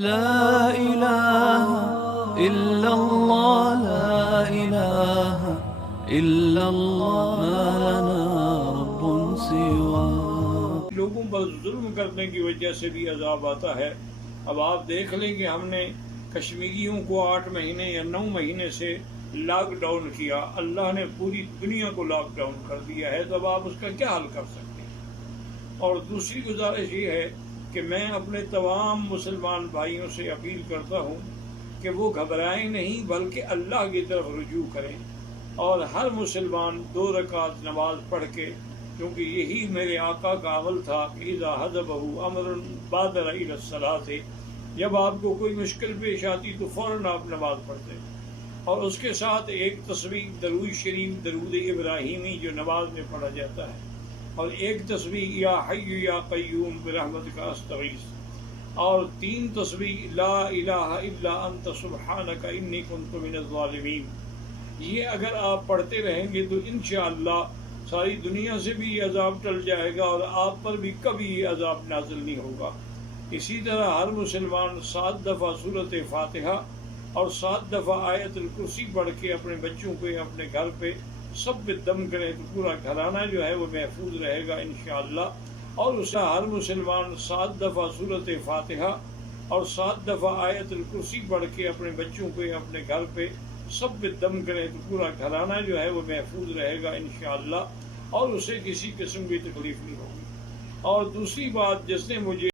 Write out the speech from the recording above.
لا إله إلا الله لا إله إلا الله ما لنا رب سواه. لوگوں پر ظلم کرنے کی وجہ سے بھی عذاب آتا ہے. اب آپ دیکھ لیں کہ ہم نے کشمیریوں کو 8 مہینے یا 9 مہینے سے لاک ڈاؤن کیا. اللہ نے پوری دنیا کو لاک ڈاؤن کر دیا ہے، تو اب آپ اس کا کیا حل کر سکتے ہیں؟ اور دوسری گزارش یہ ہے کہ میں اپنے تمام مسلمان بھائیوں سے اپیل کرتا ہوں کہ وہ گھبرائیں نہیں بلکہ اللہ کی طرف رجوع کریں، اور ہر مسلمان 2 رکعت نماز پڑھ کے، کیونکہ یہی میرے آقا کا عمل تھا کہ اذا حضبہ امر بادر الی الصلاۃ، جب آپ کو کوئی مشکل پیش آتی تو فوراً آپ نماز پڑھتے، اور اس کے ساتھ ایک تسبیح درود شریف درود ابراہیمی جو نماز میں پڑھا جاتا ہے، اور ایک تسبیح یا حی یا قیوم برحمتک استغیث، اور 3 تسبیح لا الہ الا انت سبحانک انی کنت من الظالمین. یہ اگر آپ پڑھتے رہیں گے تو انشاءاللہ ساری دنیا سے بھی یہ عذاب ٹل جائے گا اور آپ پر بھی کبھی یہ عذاب نازل نہیں ہوگا. اسی طرح ہر مسلمان 7 دفعہ سورۃ فاتحہ اور 7 دفعہ آیت الکرسی پڑھ کے اپنے بچوں پہ، اپنے گھر پہ سب پہ دم کرے تو پورا گھرانہ جو ہے وہ محفوظ رہے گا انشاءاللہ. اور اسے ہر مسلمان 7 دفعہ سورۃ فاتحہ اور 7 دفعہ آیت الکرسی پڑھ کے اپنے بچوں پہ، اپنے گھر پہ سب پہ دم کرے تو پورا گھرانہ جو ہے وہ محفوظ رہے گا انشاءاللہ، اور اسے کسی قسم کی تکلیف نہیں ہوگی. اور دوسری بات، جس نے مجھے